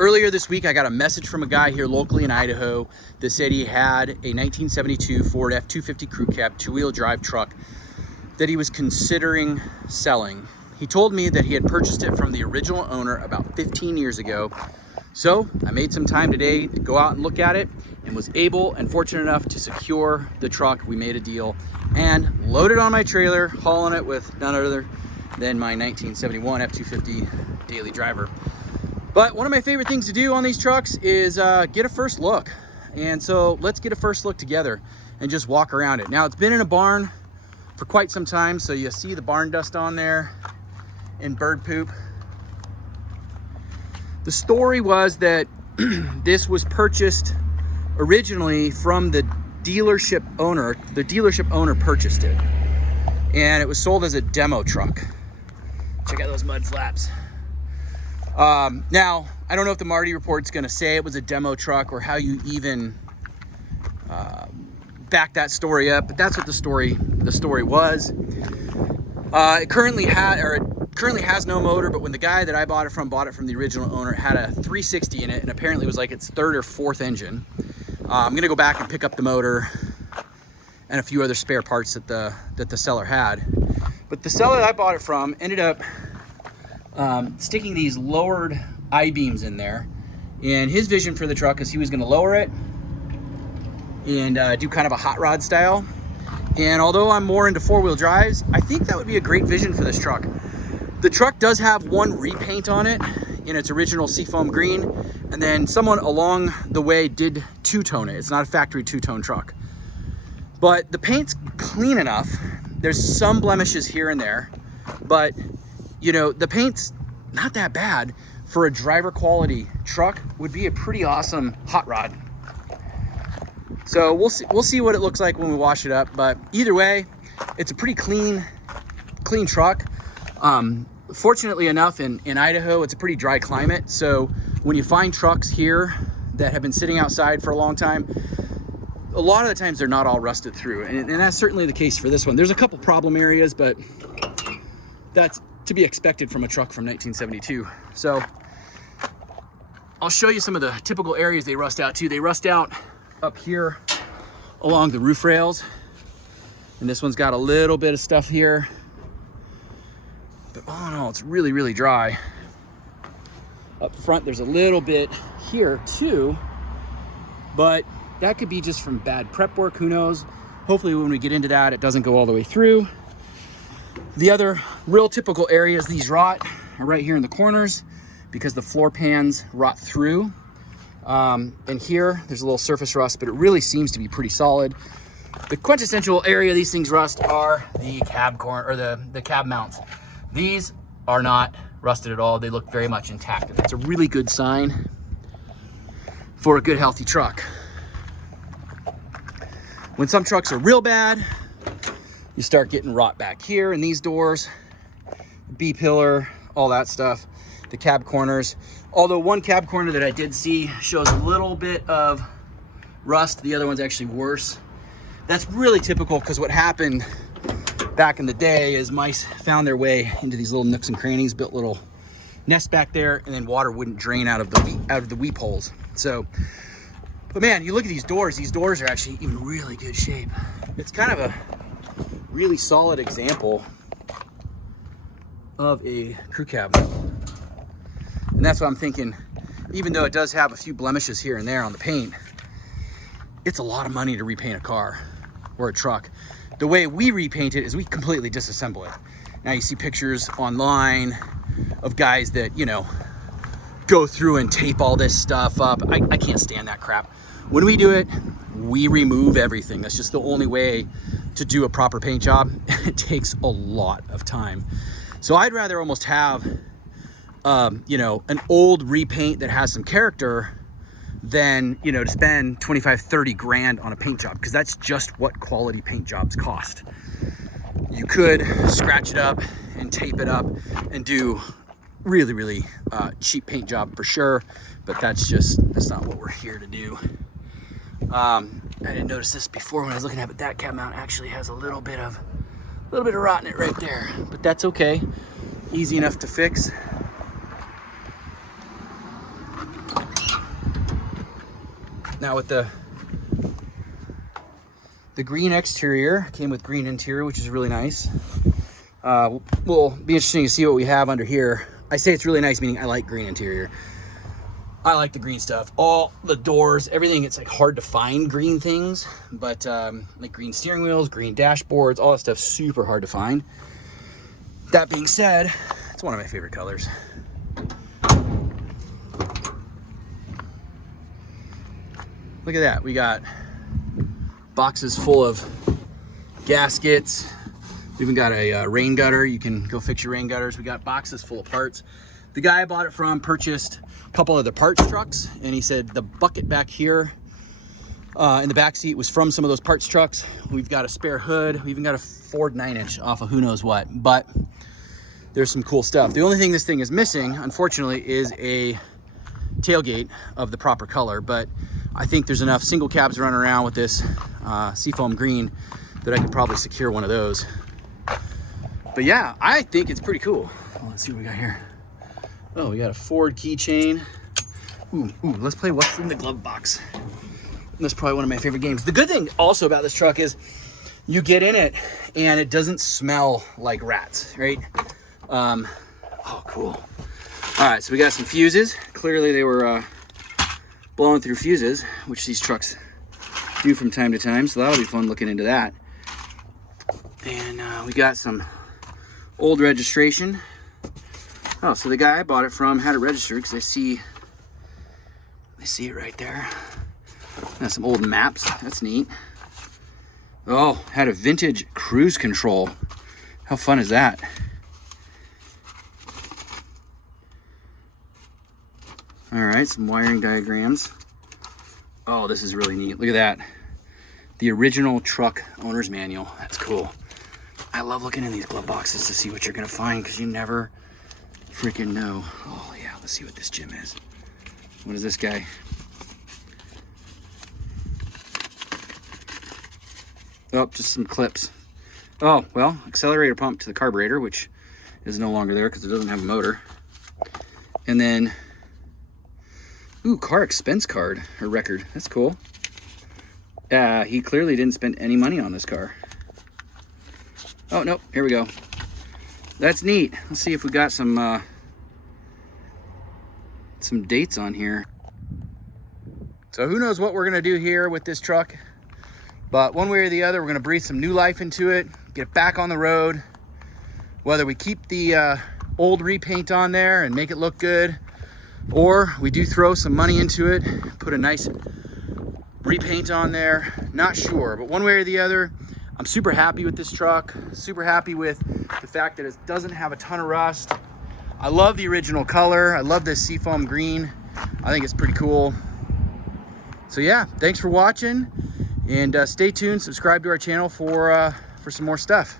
Earlier this week, I got a message from a guy here locally in Idaho that said he had a 1972 Ford F250 Crew Cab two-wheel drive truck that he was considering selling. He told me that he had purchased it from the original owner about 15 years ago. So I made some time today to go out and look at it and was able and fortunate enough to secure the truck. We made a deal and loaded on my trailer, hauling it with none other than my 1971 F250 daily driver. But one of my favorite things to do on these trucks is get a first look. And so let's get a first look together and just walk around it. Now, it's been in a barn for quite some time, so you see the barn dust on there and bird poop. The story was that this was purchased originally from the dealership owner. The dealership owner purchased it, and it was sold as a demo truck. Check out those mud flaps. Now, I don't know if the Marty report's gonna say it was a demo truck or how you even back that story up, but that's what the story was. It currently has no motor, but when the guy that I bought it from the original owner, it had a 360 in it, and apparently it was like its third or fourth engine. I'm gonna go back and pick up the motor and a few other spare parts that the seller had. But the seller that I bought it from ended up sticking these lowered I-beams in there, and his vision for the truck is he was going to lower it and do kind of a hot rod style. And although I'm more into four-wheel drives, I think that would be a great vision for this truck. The truck does have one repaint on it in its original seafoam green, and then someone along the way did two-tone it. It's not a factory two-tone truck, but the paint's clean enough. There's some blemishes here and there, but you know, the paint's not that bad for a driver quality truck. Would be a pretty awesome hot rod. So we'll see what it looks like when we wash it up. But either way, it's a pretty clean truck. Fortunately enough, in Idaho, it's a pretty dry climate. So when you find trucks here that have been sitting outside for a long time, a lot of the times they're not all rusted through. And that's certainly the case for this one. There's a couple problem areas, but that's to be expected from a truck from 1972. So I'll show you some of the typical areas they rust out to. They rust out up here along the roof rails. And this one's got a little bit of stuff here. But oh no, it's really, really dry. Up front, there's a little bit here too. But that could be just from bad prep work, who knows? Hopefully when we get into that, it doesn't go all the way through. The other real typical areas these rot are right here in the corners because the floor pans rot through. And here, there's a little surface rust, but it really seems to be pretty solid. The quintessential area these things rust are the cab corner, or the cab mounts. These are not rusted at all. They look very much intact, and that's a really good sign for a good, healthy truck. When some trucks are real bad, you start getting rot back here in these doors, B-pillar, all that stuff, the cab corners. Although one cab corner that I did see shows a little bit of rust, the other one's actually worse. That's really typical because what happened back in the day is mice found their way into these little nooks and crannies, built little nests back there, and then water wouldn't drain out of the weep holes. So, but man, you look at these doors are actually in really good shape. It's kind of a really solid example of a crew cab. And that's what I'm thinking. Even though it does have a few blemishes here and there on the paint, it's a lot of money to repaint a car or a truck. The way we repaint it is we completely disassemble it. Now you see pictures online of guys that, you know, go through and tape all this stuff up. I can't stand that crap. When we do it, we remove everything. That's just the only way to do a proper paint job. It takes a lot of time. So I'd rather almost have, you know, an old repaint that has some character than, you know, to spend 25, 30 grand on a paint job, because that's just what quality paint jobs cost. You could scratch it up and tape it up and do really, really cheap paint job for sure, but that's not what we're here to do. I didn't notice this before when I was looking at it, but that cab mount actually has a little bit of rot in it right there, but that's okay. Easy enough to fix. Now with the green exterior, came with green interior, which is really nice. Will be interesting to see what we have under here. I say it's really nice, meaning I like green interior. I like the green stuff. All the doors, everything, it's like hard to find green things, but like green steering wheels, green dashboards, all that stuff, super hard to find. That being said, it's one of my favorite colors. Look at that. We got boxes full of gaskets. We even got a rain gutter. You can go fix your rain gutters. We got boxes full of parts. The guy I bought it from purchased a couple of the parts trucks, and he said the bucket back here in the back seat was from some of those parts trucks. We've got a spare hood. We even got a Ford 9-inch off of who knows what, but there's some cool stuff. The only thing this thing is missing, unfortunately, is a tailgate of the proper color, but I think there's enough single cabs running around with this seafoam green that I could probably secure one of those. But yeah, I think it's pretty cool. Let's see what we got here. Oh, we got a Ford keychain. Ooh, let's play what's in the glove box. That's probably one of my favorite games. The good thing also about this truck is you get in it and it doesn't smell like rats, right? Oh, cool. All right, so we got some fuses. Clearly they were blowing through fuses, which these trucks do from time to time, so that'll be fun looking into that. And we got some old registration. Oh, so the guy I bought it from had it registered because I see it right there. Got some old maps. That's neat. Oh, had a vintage cruise control. How fun is that? All right, some wiring diagrams. Oh, this is really neat. Look at that. The original truck owner's manual. That's cool. I love looking in these glove boxes to see what you're gonna find because you never freaking know. Oh yeah, let's see what this gem is. What is this guy? Oh, just some clips. Oh, well, accelerator pump to the carburetor, which is no longer there because it doesn't have a motor. And then, ooh, car expense card or record. That's cool. He clearly didn't spend any money on this car. Oh, nope, here we go. That's neat. Let's see if we got some dates on here. So who knows what we're gonna do here with this truck, but one way or the other, we're gonna breathe some new life into it, get it back on the road. Whether we keep the old repaint on there and make it look good, or we do throw some money into it, put a nice repaint on there, not sure, but one way or the other, I'm super happy with this truck, super happy with the fact that it doesn't have a ton of rust. I love the original color. I love this seafoam green. I think it's pretty cool. So yeah, thanks for watching, and stay tuned, subscribe to our channel for some more stuff.